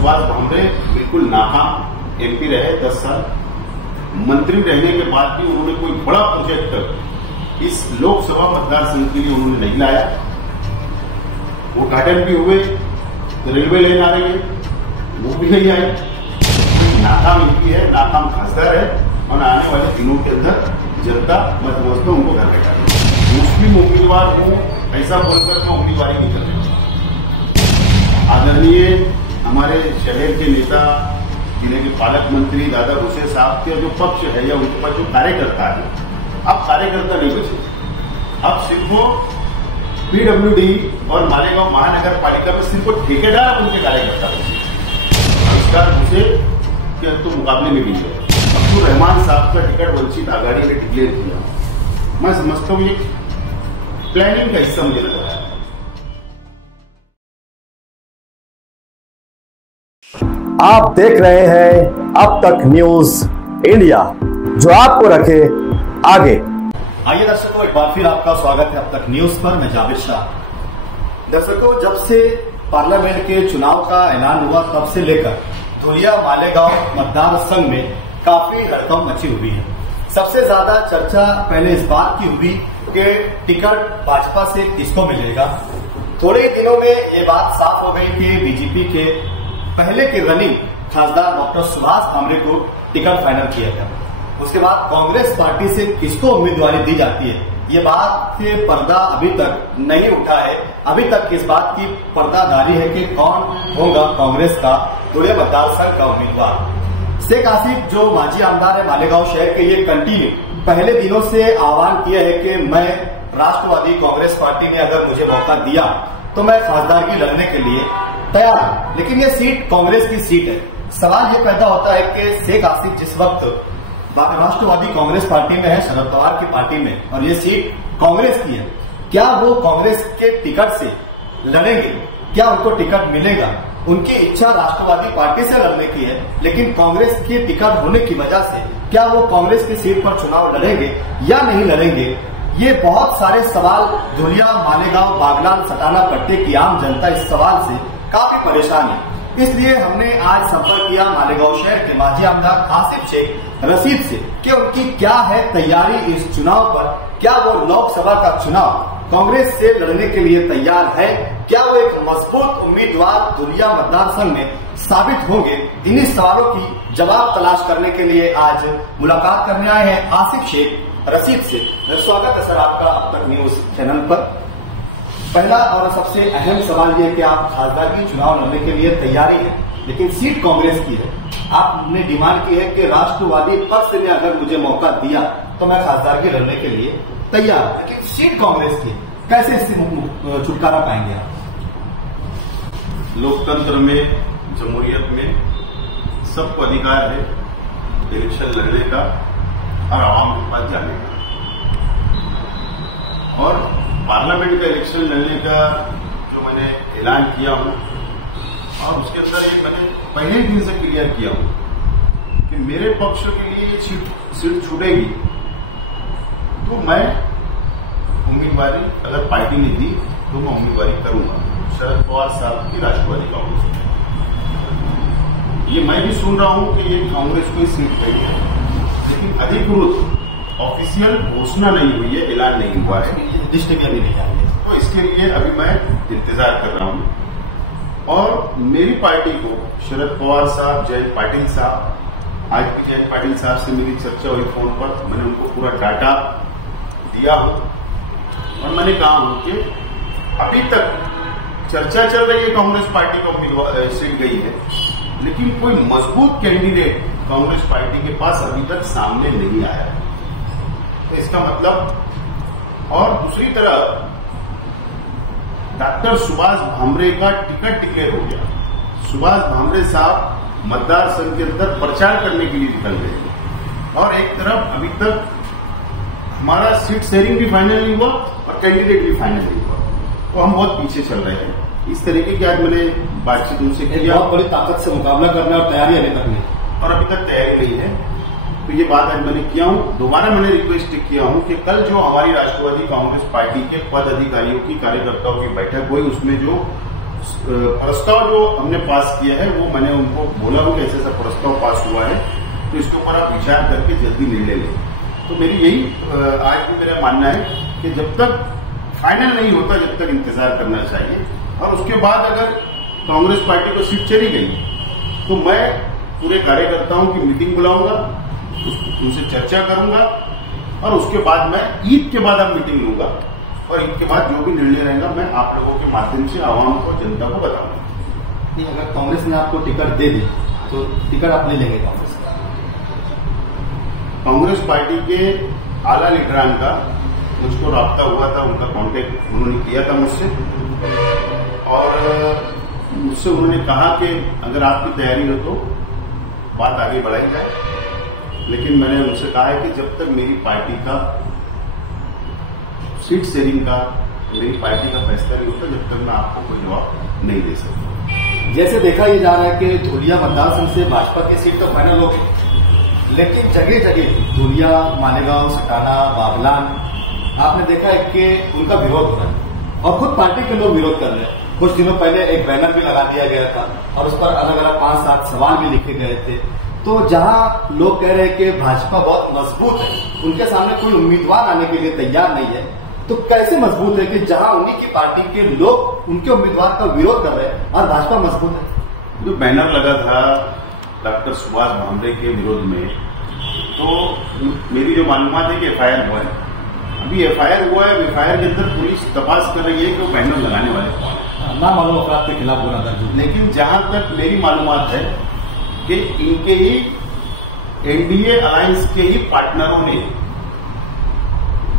सुभाष भामरे बिल्कुल नाकाम एमपी रहे 10 साल। मंत्री रहने के बाद भी उन्होंने कोई बड़ा प्रोजेक्ट इस लोकसभा मतदार संघ के लिए उन्होंने नहीं लाया। उद्घाटन भी हुए, रेलवे लाइन आ रही है, वो भी नहीं आई। नाकाम एमपी है, नाकाम खासदार है, और आने वाले दिनों के अंदर जनता मैं समझता हूँ उनको घर बैठा है। मुस्लिम उम्मीदवार हूँ ऐसा बोलकर मैं उम्मीदवारी नहीं कर रहा। आदरणीय हमारे शहर के नेता, जिले के पालक मंत्री दादा भूसे साहब के जो पक्ष है या उनके पास जो कार्यकर्ता है, अब कार्यकर्ता नहीं बचे। अब सिर्फ वो पीडब्ल्यूडी और मालेगांव महानगर पालिका में सिर्फ वो ठेकेदार उनके कार्यकर्ता बचे। नमस्कार भूसे के तो मुकाबले में भी है। अब्दुल रहमान साहब का टिकट वंचित आघाड़ी ने डिक्लेयर किया। मैं समझता हूँ ये प्लानिंग का हिस्सा मुझे लग रहा है। आप देख रहे हैं अब तक न्यूज इंडिया, जो आपको रखे आगे। आइए दर्शकों, एक बार फिर आपका स्वागत है अब तक न्यूज पर। मैं जावेद शाह। दर्शकों, जब से पार्लियामेंट के चुनाव का ऐलान हुआ तब से लेकर धुलिया मालेगांव मतदार संघ में काफी हड़कंप मची हुई है। सबसे ज्यादा चर्चा पहले इस बात की हुई कि टिकट भाजपा से किसको मिलेगा। थोड़े दिनों में ये बात साफ हो गई कि बीजेपी के पहले के रनिंग खासदार डॉक्टर सुभाष भामरे को टिकट फाइनल किया गया। उसके बाद कांग्रेस पार्टी से किसको उम्मीदवारी दी जाती है, ये बात के पर्दा अभी तक नहीं उठा है। अभी तक इस बात की पर्दादारी है कि कौन होगा कांग्रेस का धुलिया मतदार संघ का उम्मीदवार। शेख आसिफ जो माजी आमदार है मालेगांव शहर के, ये कंटिन्यू पहले दिनों से आह्वान किया है कि मैं राष्ट्रवादी कांग्रेस पार्टी ने अगर मुझे मौका दिया तो मैं खासदारगी लड़ने के लिए तैयार हूं। लेकिन ये सीट कांग्रेस की सीट है। सवाल ये पैदा होता है कि शेख आसिफ जिस वक्त राष्ट्रवादी कांग्रेस पार्टी में है, शरद पवार की पार्टी में, और ये सीट कांग्रेस की है, क्या वो कांग्रेस के टिकट से लड़ेंगे? क्या उनको टिकट मिलेगा? उनकी इच्छा राष्ट्रवादी पार्टी से लड़ने की है, लेकिन कांग्रेस की टिकट होने की वजह से क्या वो कांग्रेस की सीट पर चुनाव लड़ेंगे या नहीं लड़ेंगे? ये बहुत सारे सवाल धुलिया, मालेगांव, बागलान, सटाना पट्टी की आम जनता इस सवाल से काफी परेशान है। इसलिए हमने आज संपर्क किया मालेगांव शहर के माजी आमदार आसिफ शेख रशीद से कि उनकी क्या है तैयारी इस चुनाव पर। क्या वो लोकसभा का चुनाव कांग्रेस से लड़ने के लिए तैयार है? क्या वो एक मजबूत उम्मीदवार धुलिया मतदार संघ में साबित होंगे? इन्हीं सवालों की जवाब तलाश करने के लिए आज मुलाकात करने आए हैं आसिफ शेख रशीद से। स्वागत है सर आपका अब तक न्यूज चैनल पर। पहला और सबसे अहम सवाल यह है कि आप खासदारगी चुनाव लड़ने के लिए तैयारी है, लेकिन सीट कांग्रेस की है। आपने डिमांड की है कि राष्ट्रवादी पक्ष ने अगर मुझे मौका दिया तो मैं खासदारगी लड़ने के लिए तैयार, लेकिन सीट कांग्रेस की। कैसे इससे छुटकारा पाएंगे आप? लोकतंत्र में, जमहूरियत में सबको अधिकार है इलेक्शन लड़ने का और आवाम के पास जाने का। और पार्लियामेंट का इलेक्शन लड़ने का जो मैंने ऐलान किया हूं, और उसके अंदर एक मैंने पहले ही दिन से क्लियर किया हूं कि मेरे पक्ष के लिए सीट छूटेगी तो मैं उम्मीदवारी, अगर पार्टी ने दी तो मैं उम्मीदवारी करूंगा शरद पवार साहब की राष्ट्रवादी कांग्रेस। ये मैं भी सुन रहा हूं कि ये कांग्रेस को सीट गई है, लेकिन अधिकृत ऑफिशियल घोषणा नहीं हुई है, ऐलान नहीं हुआ है, लिस्ट में अभी नहीं आएंगे। तो इसके लिए अभी मैं इंतजार कर रहा हूं। और मेरी पार्टी को शरद पवार साहब, जयंत पाटिल साहब, आज भी जयंत पाटिल साहब से मेरी चर्चा हुई फोन पर, मैंने उनको पूरा डाटा दिया हूं और मैंने कहा हूं कि अभी तक चर्चा चल रही है कांग्रेस पार्टी का उम्मीदवार सीट गई है, लेकिन कोई मजबूत कैंडिडेट कांग्रेस पार्टी के पास अभी तक सामने नहीं आया। तो इसका मतलब, और दूसरी तरफ डॉक्टर सुभाष भामरे का टिकट डिक्लेयर हो गया। सुभाष भामरे साहब मतदार संघ के अंदर प्रचार करने के लिए निकल गए, और एक तरफ अभी तक हमारा सीट शेयरिंग भी फाइनल नहीं हुआ और कैंडिडेट भी फाइनल नहीं हुआ, तो हम बहुत पीछे चल रहे हैं। इस तरीके की आज मैंने बातचीत उनसे किया। बहुत बड़ी ताकत से मुकाबला करना और तैयारी अभी तक नहीं, और अभी तक तैयारी नहीं है। तो ये बात आज मैंने किया हूं। दोबारा मैंने रिक्वेस्ट किया हूं कि कल जो हमारी राष्ट्रवादी कांग्रेस पार्टी के पद अधिकारियों की, कार्यकर्ताओं की बैठक हुई, उसमें जो प्रस्ताव जो हमने पास किया है वो मैंने उनको बोला हूँ कि ऐसा ऐसा प्रस्ताव पास हुआ है, तो इसके ऊपर आप विचार करके जल्दी निर्णय लें। तो मेरी यही आज भी मेरा मानना है कि जब तक फाइनल नहीं होता जब तक इंतजार करना चाहिए, और उसके बाद अगर कांग्रेस पार्टी को सीट चली गई तो मैं पूरे कार्यकर्ताओं की मीटिंग बुलाऊंगा, उनसे चर्चा करूंगा, और उसके बाद मैं ईद के बाद अब मीटिंग लूंगा, और ईद के बाद जो भी निर्णय रहेगा मैं आप लोगों के माध्यम से आवाम को, जनता को बताऊंगा। नहीं, अगर कांग्रेस ने आपको टिकट दे दी तो टिकट आप नहीं लेंगे कांग्रेस? कांग्रेस पार्टी के आला लीडरान का मुझको राब्ता हुआ था, उनका कांटेक्ट उन्होंने किया था मुझसे, और मुझसे उन्होंने कहा कि अगर आपकी तैयारी हो तो बात आगे बढ़ाई जाए। लेकिन मैंने उनसे कहा है कि जब तक मेरी पार्टी का सीट शेयरिंग का, मेरी पार्टी का फैसला नहीं होता, जब तक मैं आपको कोई जवाब नहीं दे सकता। जैसे देखा ये जा रहा है कि धुलिया मतदार संघ से भाजपा की सीट तो फाइनल हो गई, लेकिन जगह जगह धुलिया, मालेगांव, सटाना, बागलान आपने देखा है कि उनका विरोध हो रहा है, और खुद पार्टी के लोग विरोध कर रहे हैं। कुछ दिनों पहले एक बैनर भी लगा दिया गया था और उस पर अलग अलग 5-7 सवाल भी लिखे गए थे। तो जहां लोग कह रहे हैं कि भाजपा बहुत मजबूत है, उनके सामने कोई उम्मीदवार आने के लिए तैयार नहीं है, तो कैसे मजबूत है कि जहां उन्हीं की पार्टी के लोग उनके उम्मीदवार का विरोध कर रहे हैं और भाजपा मजबूत है? जो बैनर लगा था डॉक्टर सुभाष भामरे के विरोध में, तो मेरी जो मालूमात है कि एफआईआर हुआ है, अभी एफआईआर हुआ है, एफआईआर के अंदर पुलिस तपास कर रही है कि वो बैनर लगाने वाले कौन है, ना मालूम अपराध के खिलाफ गुना दर्ज। लेकिन जहां तक मेरी मालूमात है कि इनके ही एनडीए अलायंस के ही पार्टनरों ने,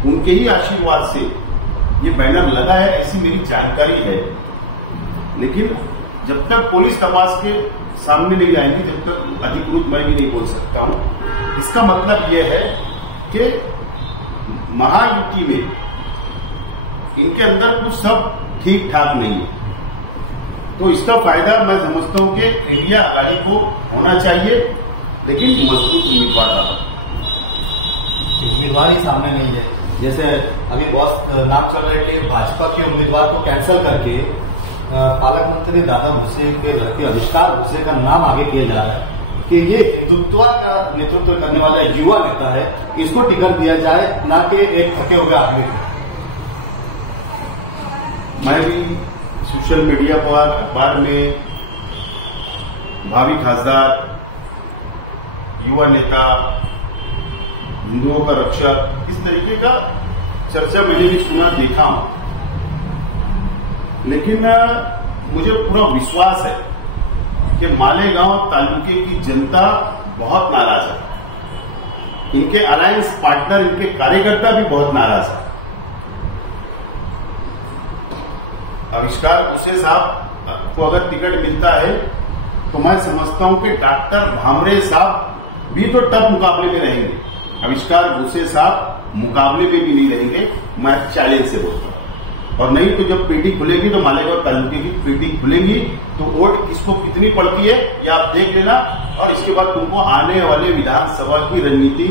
उनके ही आशीर्वाद से ये बैनर लगा है, ऐसी मेरी जानकारी है। लेकिन जब तक पुलिस तपास के सामने नहीं आएंगी, जब तक अधिकृत मैं भी नहीं बोल सकता हूं। इसका मतलब यह है कि महायुति में इनके अंदर कुछ सब ठीक ठाक नहीं है, तो इसका फायदा मैं समझता हूं कि इंडिया आघाड़ी को होना चाहिए, लेकिन मजबूत उम्मीदवार ही सामने नहीं है। जैसे अभी बहुत नाम चल रहे हैं कि भाजपा के उम्मीदवार को कैंसिल करके पालक मंत्री दादा भूसे के लड़के आविष्कार भूसे का नाम आगे किया जा रहा है कि ये हिंदुत्व का नेतृत्व करने वाला युवा नेता है, इसको टिकट दिया जाए, ना कि एक थके हुए आदमी को। मैं भी सोशल मीडिया पर, अखबार में भावी खासदार, युवा नेता, हिंदुओं का रक्षक, इस तरीके का चर्चा मैंने भी सुना, देखा हूं। लेकिन मुझे पूरा विश्वास है कि मालेगांव तालुके की जनता बहुत नाराज है, इनके अलायंस पार्टनर, इनके कार्यकर्ता भी बहुत नाराज है। आविष्कार भूसे साहब को अगर टिकट मिलता है तो मैं समझता हूं कि डॉक्टर भामरे साहब भी तो टफ मुकाबले में रहेंगे, आविष्कार भूसे साहब मुकाबले में भी नहीं रहेंगे, मैं चैलेंज से बोलता हूं। और नहीं तो जब पेटी खुलेगी तो मालेगांव तालुके की पेटी खुलेगी, तो वोट किसको कितनी पड़ती है ये आप देख लेना, और इसके बाद तुमको आने वाले विधानसभा की रणनीति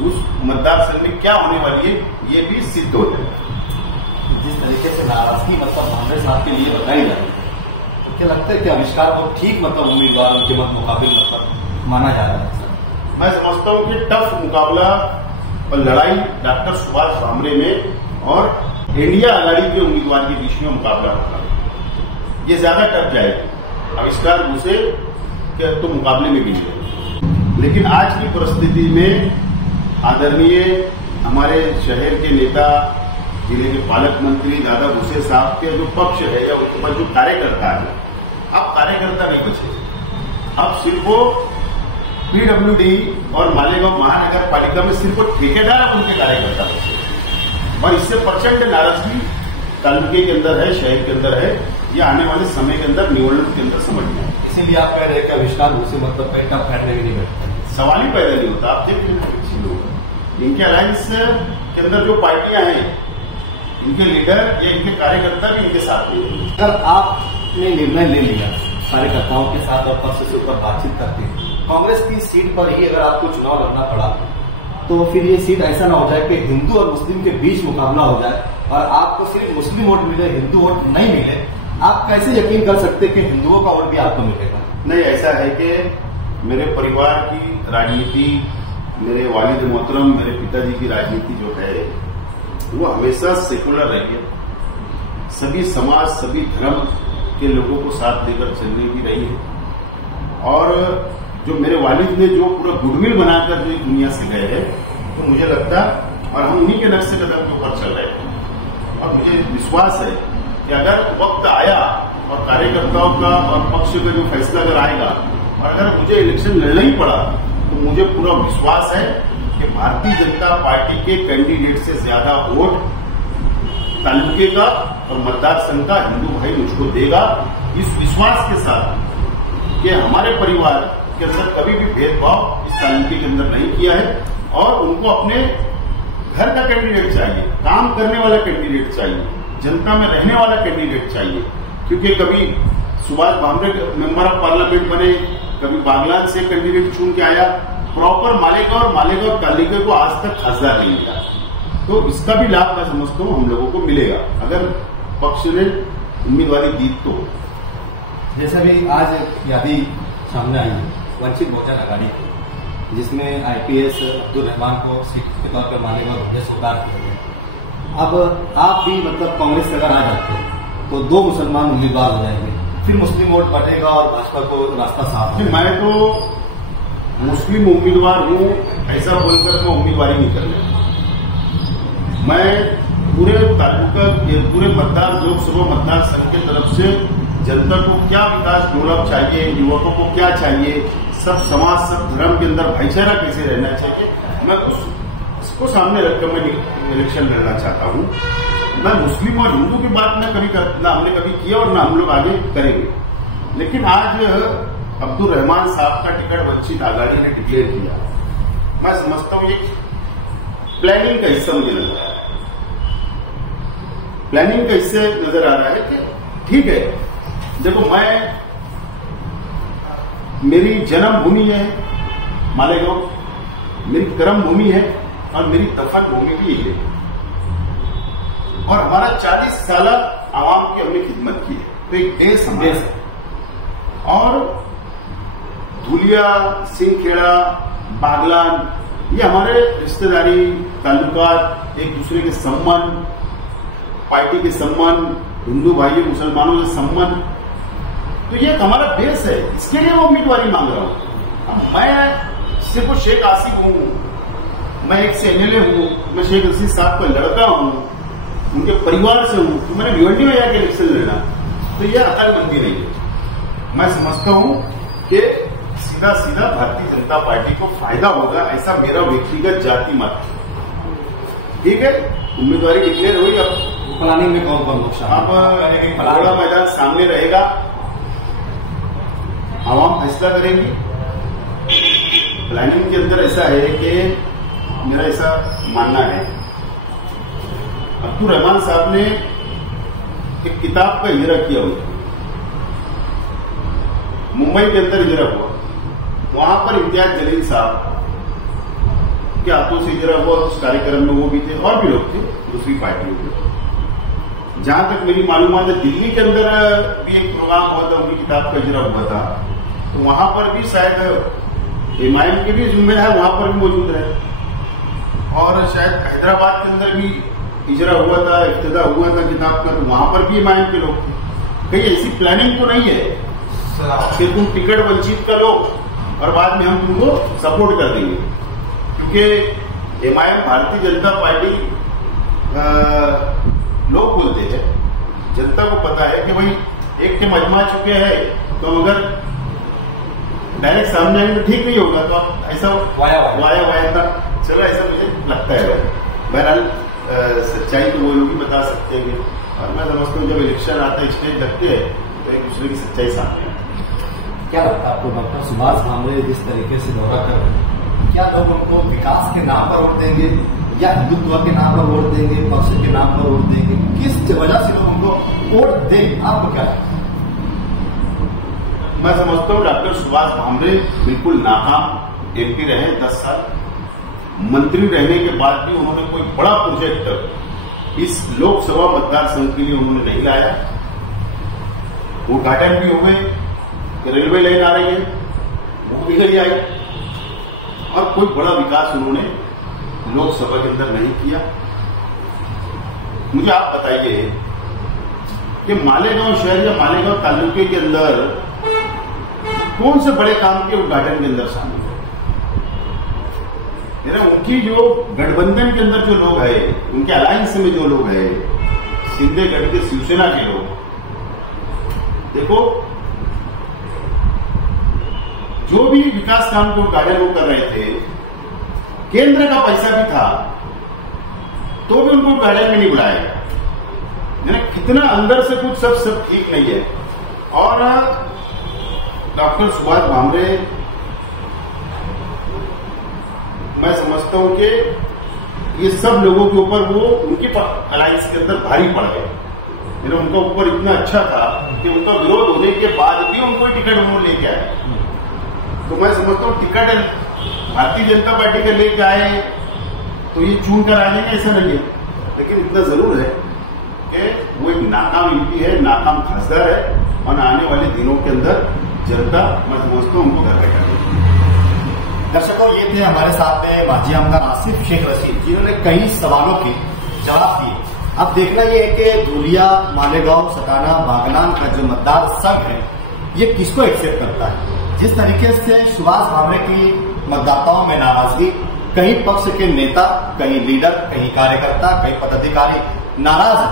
उस मतदार संघ में क्या होने वाली है ये भी सिद्ध हो जाएगा। जिस तरीके से नाराजगी मतलब भामरे साहब के लिए बताई जा रही है, तो क्या लगता है कि आविष्कार को ठीक मतलब उम्मीदवार उनके मत मुकाबिल मतलब माना जा रहा है? मैं समझता हूं कि टफ मुकाबला और लड़ाई डॉक्टर सुभाष भामरे में और इंडिया आघाड़ी के उम्मीदवार के बीच में मुकाबला होगा, ये ज्यादा टफ जाएगा। आविष्कार भूसे के तो मुकाबले में भी नहीं, लेकिन आज की परिस्थिति में आदरणीय हमारे शहर के नेता, जिले के पालक मंत्री दादा भूसे साहब के जो पक्ष है या उनके पास जो कार्यकर्ता है, अब कार्यकर्ता नहीं बचे, अब सिर्फ वो पीडब्ल्यूडी और मालेगांव महानगर पालिका में सिर्फ वो ठेकेदार उनके कार्यकर्ता बचे, और इससे प्रचंड नाराजगी तालुके के अंदर है, शहर के अंदर है, ये आने वाले समय के अंदर निवडणूक के अंदर समझ में। इसीलिए आप कह रहे हैं कि आविष्कार भूसे मतलब पेट आप फैट नहीं बैठता, सवाल ही पैदा नहीं होता। आप देख लीजिए लोग, इनके अलायंस के अंदर जो पार्टियां हैं, इनके लीडर या इनके कार्यकर्ता भी इनके साथ नहीं। अगर आपने निर्णय ले लिया कार्यकर्ताओं के साथ और पक्ष से ऊपर बातचीत करके कांग्रेस की सीट पर ही अगर आपको चुनाव लड़ना पड़ा, तो फिर ये सीट ऐसा ना हो जाए कि हिंदू और मुस्लिम के बीच मुकाबला हो जाए और आपको सिर्फ मुस्लिम वोट मिले, हिंदू वोट नहीं मिले, आप कैसे यकीन कर सकते कि हिंदुओं का वोट भी आपको मिलेगा? नहीं, ऐसा है कि मेरे परिवार की राजनीति, मेरे वालिद मोहतरम, मेरे पिताजी की राजनीति जो है वो हमेशा सेकुलर रही है। सभी समाज, सभी धर्म के लोगों को साथ लेकर चलने की रही है। और जो मेरे वालिद ने जो पूरा गुडविल बनाकर जो दुनिया से गए हैं, तो मुझे लगता और हम उन्हीं के नक्शे कदम के ऊपर चल रहे हैं। और मुझे विश्वास है कि अगर वक्त आया और कार्यकर्ताओं का और पक्ष का जो फैसला अगर आएगा और अगर मुझे इलेक्शन लड़ना ही पड़ा, तो मुझे पूरा विश्वास है कि भारतीय जनता पार्टी के कैंडिडेट से ज्यादा वोट तालुके का और मतदार संघ का हिंदू भाई मुझको देगा। इस विश्वास के साथ कि हमारे परिवार के अंदर कभी भी भेदभाव इस तालुके के अंदर नहीं किया है और उनको अपने घर का कैंडिडेट चाहिए, काम करने वाला कैंडिडेट चाहिए, जनता में रहने वाला कैंडिडेट चाहिए। क्योंकि कभी Subhash Bhamre member of parliament बने, कभी बागलान से कैंडिडेट चुन के आया, प्रॉपर मालेगांव तालुके को आज तक खासदार नहीं मिला। तो इसका भी लाभ मैं समझता हूँ हम लोगों को मिलेगा अगर पक्ष ने उम्मीदवारी दी तो। जैसा भी आज यादी सामने आई है वंचित बहुजन आघाड़ी की, जिसमें आईपीएस अब्दुल रहमान को सीट के तौर पर मालेगांव से उतार किया गया। अब आप भी मतलब कांग्रेस से अगर आ जाते हैं तो 2 मुसलमान उम्मीदवार हो जाएंगे, फिर मुस्लिम वोट बढ़ेगा और भाजपा को रास्ता साफ है। मैं तो मुस्लिम उम्मीदवार हूँ ऐसा बोलकर मैं उम्मीदवारी नहीं कर रहा। मैं पूरे तालुका के पूरे मतदार लोकसभा मतदार संघ की तरफ से जनता को क्या विकास डेवलप चाहिए, युवकों को क्या चाहिए, सब समाज सब धर्म के अंदर भाईचारा कैसे रहना चाहिए, मैं उसको सामने रखकर मैं इलेक्शन लड़ना चाहता हूँ। मैं मुस्लिम और हिंदू की बात मैं ना हमने कभी किया और ना हम लोग आगे करेंगे। लेकिन आज अब्दुल रहमान साहब का टिकट वंचित आघाड़ी ने डिक्लेयर किया, मैं समझता हूँ ये प्लानिंग का हिस्सा मुझे नजर आ रहा है। प्लानिंग का हिस्से नजर आ रहा है कि ठीक है, देखो मैं मेरी जन्म भूमि है मालेगांव, मेरी कर्म भूमि है और मेरी दफन भूमि भी यही है। और हमारा 40 साल आवाम की हमने खिदमत की है, तो एक देश हमारा है। और धुलिया, सिंहखेड़ा, बागलान ये हमारे रिश्तेदारी, ताल्लुकात, एक दूसरे के संबंध, पार्टी के संबंध, हिंदू भाइयों मुसलमानों के संबंध, तो ये हमारा देश है। इसके लिए मैं उम्मीदवारी मांग रहा हूं। मैं सिर्फ शेख आसिफ हूं, मैं एक से एमएलए हूं, मैं शेख रशीद साहब का लड़का हूं, उनके परिवार से हूं, तो मैंने भिवंडी में जाकर इलेक्शन लड़ना, तो यह अकलमंदी नहीं है। मैं समझता हूं कि सीधा सीधा भारतीय जनता पार्टी को फायदा होगा, ऐसा मेरा व्यक्तिगत जाति मत है। ठीक है, उम्मीदवारी डिक्लेयर हुई। अब प्लानिंग में कौन कौन लोग अब बड़ा मैदान सामने रहेगा, आवाम फैसला करेंगे। प्लानिंग के अंदर ऐसा है कि मेरा ऐसा मानना है, अब्दुल रहमान साहब ने एक किताब का इजरा किया हुआ, मुंबई के अंदर इजरा हुआ, वहां पर इम्तियाज जलील साहब के हाथों से इजरा हुआ। उस कार्यक्रम में वो भी थे और भी लोग थे दूसरी पार्टियों के। जहां तक मेरी मालूमात है दिल्ली के अंदर भी एक प्रोग्राम हुआ था, उनकी किताब का इजरा हुआ था, तो वहां पर भी शायद एमआईएम के भी जिम्मे है, वहां पर भी मौजूद रहे। और शायद हैदराबाद के अंदर भी इजरा हुआ था, इफ्तिदा हुआ था किताब का, तो वहां पर भी एमआईएम के लोग थे। कहीं ऐसी प्लानिंग तो नहीं है कि तुम टिकट वंचित का लो और बाद में हम तुमको सपोर्ट कर देंगे। क्योंकि एमआईएम भारतीय जनता पार्टी लोग बोलते हैं, जनता को पता है कि भाई एक टीम आजमा चुके हैं, तो अगर डायरेक्ट सामने आएंगे तो ठीक नहीं होगा, तो आप ऐसा वाया था चलो, ऐसा मुझे लगता है। बहरहाल सच्चाई तो वो लोग ही बता सकते हैं। और मैं समझता हूँ जब इलेक्शन आता है, स्टेज लगते हैं, तो एक दूसरे की सच्चाई सामने आती है। क्या लगता है आपको डॉक्टर सुभाष भामरे जिस तरीके से दौरा कर रहे हैं, क्या लोग उनको विकास के नाम पर वोट देंगे या हिंदुत्व के नाम पर वोट देंगे, पक्ष के नाम पर वोट देंगे, किस वजह से लोग उनको वोट देंगे? आपको क्या है? मैं समझता हूँ डॉक्टर सुभाष भामरे बिल्कुल नाकाम एमपी रहे। 10 साल मंत्री रहने के बाद भी उन्होंने कोई बड़ा प्रोजेक्ट इस लोकसभा मतदार संघ के लिए उन्होंने नहीं लाया। उद्घाटन भी हो गए, रेलवे लाइन आ रही है, वो भी गई आई, और कोई बड़ा विकास उन्होंने लोकसभा के अंदर नहीं किया। मुझे आप बताइए कि मालेगांव शहर या मालेगांव तालुके के अंदर कौन से बड़े काम के उद्घाटन के अंदर शामिल है? उनकी जो गठबंधन के अंदर जो लोग हैं, उनके अलायंस में जो लोग हैं, शिंदे गढ़ के शिवसेना के लोग, देखो जो भी विकास काम के उद्घाटन वो कर रहे थे, केंद्र का पैसा भी था तो भी उनको उद्घाटन में नहीं बुलाया। कितना अंदर से कुछ सब ठीक नहीं है। और डॉक्टर सुभाष भामरे, मैं समझता हूं कि ये सब लोगों के ऊपर वो उनके अलायंस के अंदर भारी पड़ गए। उनका ऊपर इतना अच्छा था कि उनका विरोध होने के बाद भी उनको टिकट वो लेके आए। तो मैं समझता हूं टिकट भारतीय जनता पार्टी का लेके आए तो ये चुन कर आ जाएंगे, ऐसा नहीं है। लेकिन इतना जरूर है कि वो एक नाकाम यूपी है, नाकाम खासदार है, और आने वाले दिनों के अंदर जनता, मैं समझता हूं, उनको घर बैठा देगी। दर्शकों, ये थे हमारे साथ में माजी आमदार आसिफ शेख रशीद, जिन्होंने कई सवालों के जवाब दिए। अब देखना ये है कि धुलिया, मालेगांव, सटाना, बागलान का जो मतदार संघ है, ये किसको एक्सेप्ट करता है। जिस तरीके से सुभाष भामरे की मतदाताओं में नाराजगी, कहीं पक्ष के नेता, कहीं लीडर, कहीं कार्यकर्ता, कहीं पदाधिकारी नाराज है,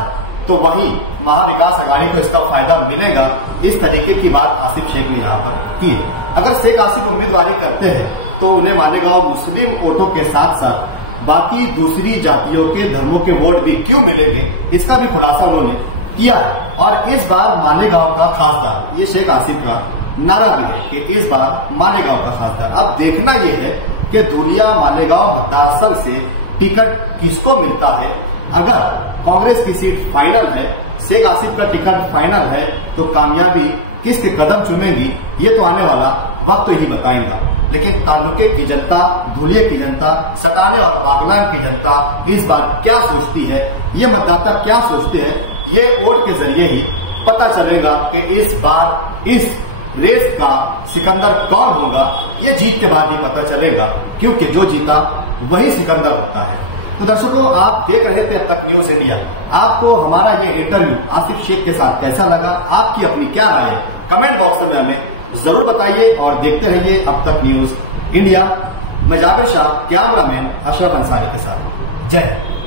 तो वहीं महाविकास अघाड़ी को इसका फायदा मिलेगा, इस तरीके की बात आसिफ शेख ने यहाँ पर की है। अगर शेख आसिफ उम्मीदवारी करते हैं तो उन्हें मालेगांव मुस्लिम वोटों के साथ साथ बाकी दूसरी जातियों के, धर्मों के वोट भी क्यों मिलेंगे, इसका भी खुलासा उन्होंने किया है। और इस बार मालेगांव का खासदार, ये शेख आसिफ का नारा भी है कि इस बार मालेगांव का खासदार। अब देखना यह है कि धुलिया मालेगांव मतदार संघ से टिकट किसको मिलता है। अगर कांग्रेस की सीट फाइनल है, शेख आसिफ का टिकट फाइनल है, तो कामयाबी किसके कदम चुमेगी, ये तो आने वाला वक्त तो ही बताएगा। लेकिन तालुके की जनता, धुलिया की जनता, सटाने और बागलान की जनता इस बार क्या सोचती है, ये मतदाता क्या सोचते हैं, ये वोट के जरिए ही पता चलेगा कि इस बार इस रेस का सिकंदर कौन होगा। ये जीत के बाद ही पता चलेगा, क्योंकि जो जीता वही सिकंदर होता है। तो दर्शकों, आप देख रहे थे अब तक न्यूज इंडिया। आपको हमारा ये इंटरव्यू आसिफ शेख के साथ कैसा लगा, आपकी अपनी क्या राय है, कमेंट बॉक्स में हमें जरूर बताइए और देखते रहिए अब तक न्यूज इंडिया। मैं जाबिर शाह, कैमरामैन अशरफ अंसारी के साथ। जय हिंद।